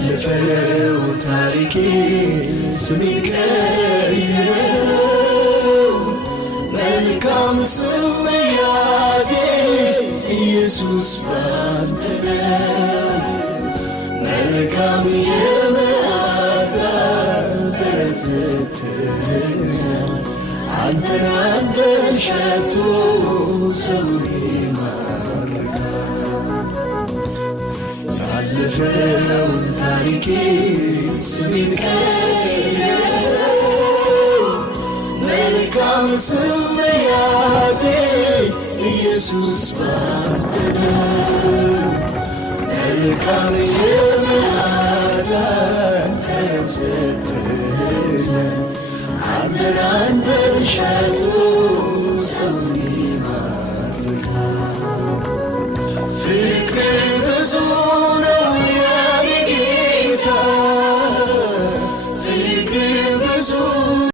ያለፈው ታሪኬ ስሜን ቀይረው መልካም ስም መያዜ ኢየሱስ ባንተ ነው። መልካም የመዓዛ ፍሬ ሰጥተኸኛል። አንተን ሸቶ ሰው ይማርካል። ያለፈው ታሪኬ ስሜን ቀይረው መልካም ስም መያዜ ኢየሱስ ባንተ ነው። መልካም የመዓዛ ፍሬ ሰጥተኸኛል። አንተን ሸቶ ሰው ይማርካል። ፍቅር ብዙ